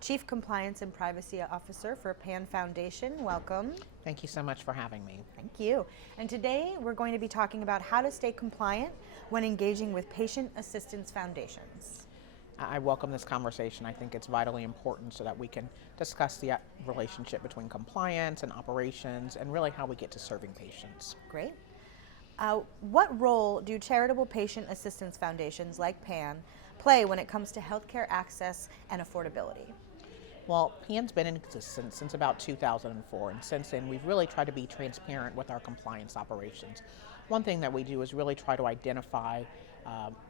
Chief Compliance and Privacy Officer for PAN Foundation. Welcome. Thank you so much for having me. Thank you. And today we're going to be talking about how to stay compliant when engaging with patient assistance foundations. I welcome this conversation. I think it's vitally important so that we can discuss the relationship between compliance and operations and really how we get to serving patients. Great. What role do charitable patient assistance foundations like PAN play when it comes to healthcare access and affordability? Well, PAN's been in existence since about 2004, and since then we've really tried to be transparent with our compliance operations. One thing that we do is really try to identify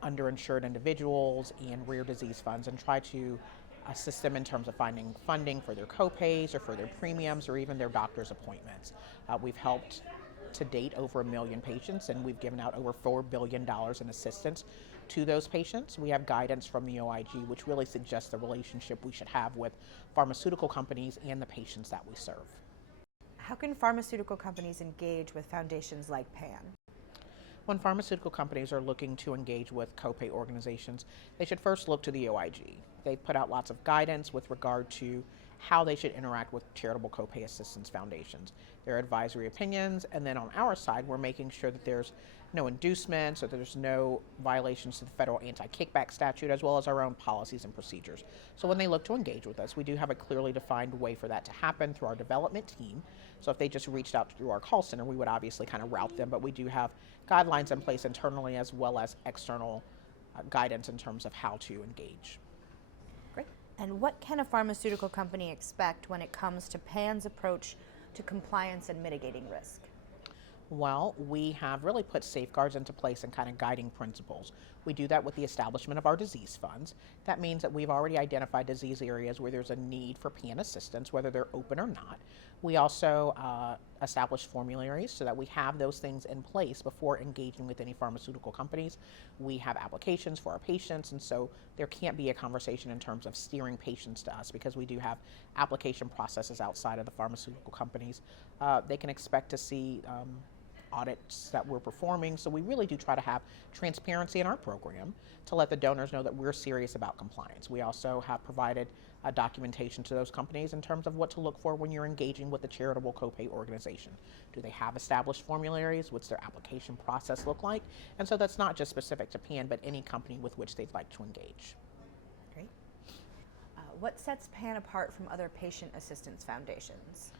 underinsured individuals and rare disease funds and try to assist them in terms of finding funding for their copays or for their premiums or even their doctor's appointments. We've helped to date over 1 million patients, and we've given out over $4 billion in assistance to those patients. We have guidance from the OIG which really suggests the relationship we should have with pharmaceutical companies and the patients that we serve. How can pharmaceutical companies engage with foundations like PAN? When pharmaceutical companies are looking to engage with copay organizations, they should first look to the OIG. They put out lots of guidance with regard to how they should interact with charitable copay assistance foundations. Their advisory opinions, and then on our side, we're making sure that there's no inducements or there's no violations to the federal anti-kickback statute, as well as our own policies and procedures. So when they look to engage with us, we do have a clearly defined way for that to happen through our development team. So if they just reached out through our call center, we would obviously kind of route them, but we do have guidelines in place internally as well as external guidance in terms of how to engage. Great. And what can a pharmaceutical company expect when it comes to PAN's approach to compliance and mitigating risk? Well, we have really put safeguards into place and kind of guiding principles. We do that with the establishment of our disease funds. That means that we've already identified disease areas where there's a need for PAN assistance, whether they're open or not. We also establish formularies so that we have those things in place before engaging with any pharmaceutical companies. We have applications for our patients, and so there can't be a conversation in terms of steering patients to us because we do have application processes outside of the pharmaceutical companies. They can expect to see audits that we're performing. So we really do try to have transparency in our program to let the donors know that we're serious about compliance. We also have provided documentation to those companies in terms of what to look for when you're engaging with a charitable copay organization. Do they have established formularies? What's their application process look like? And so that's not just specific to PAN, but any company with which they'd like to engage. Great. What sets PAN apart from other patient assistance foundations?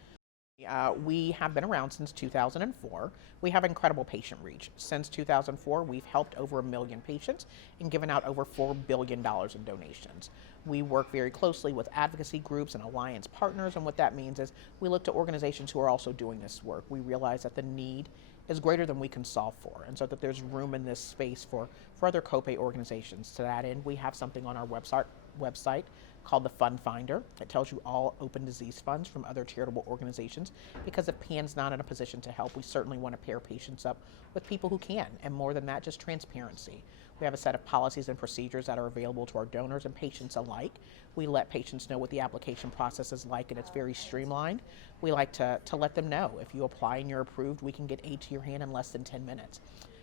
We have been around since 2004. We have incredible patient reach. Since 2004, we've helped over 1 million patients and given out over $4 billion in donations. We work very closely with advocacy groups and alliance partners, and what that means is we look to organizations who are also doing this work. We realize that the need is greater than we can solve for, and so that there's room in this space for other copay organizations. To that end, we have something on our website called the Fund Finder. It tells you all open disease funds from other charitable organizations, because if PAN's not in a position to help, we certainly want to pair patients up with people who can, and more than that, just transparency. We have a set of policies and procedures that are available to our donors and patients alike. We let patients know what the application process is like, and it's very streamlined. We like to let them know if you apply and you're approved, we can get aid to your hand in less than 10 minutes.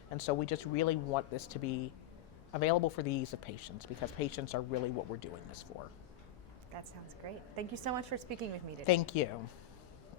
And so we just really want this to be available for the ease of patients, because patients are really what we're doing this for. That sounds great. Thank you so much for speaking with me today. Thank you.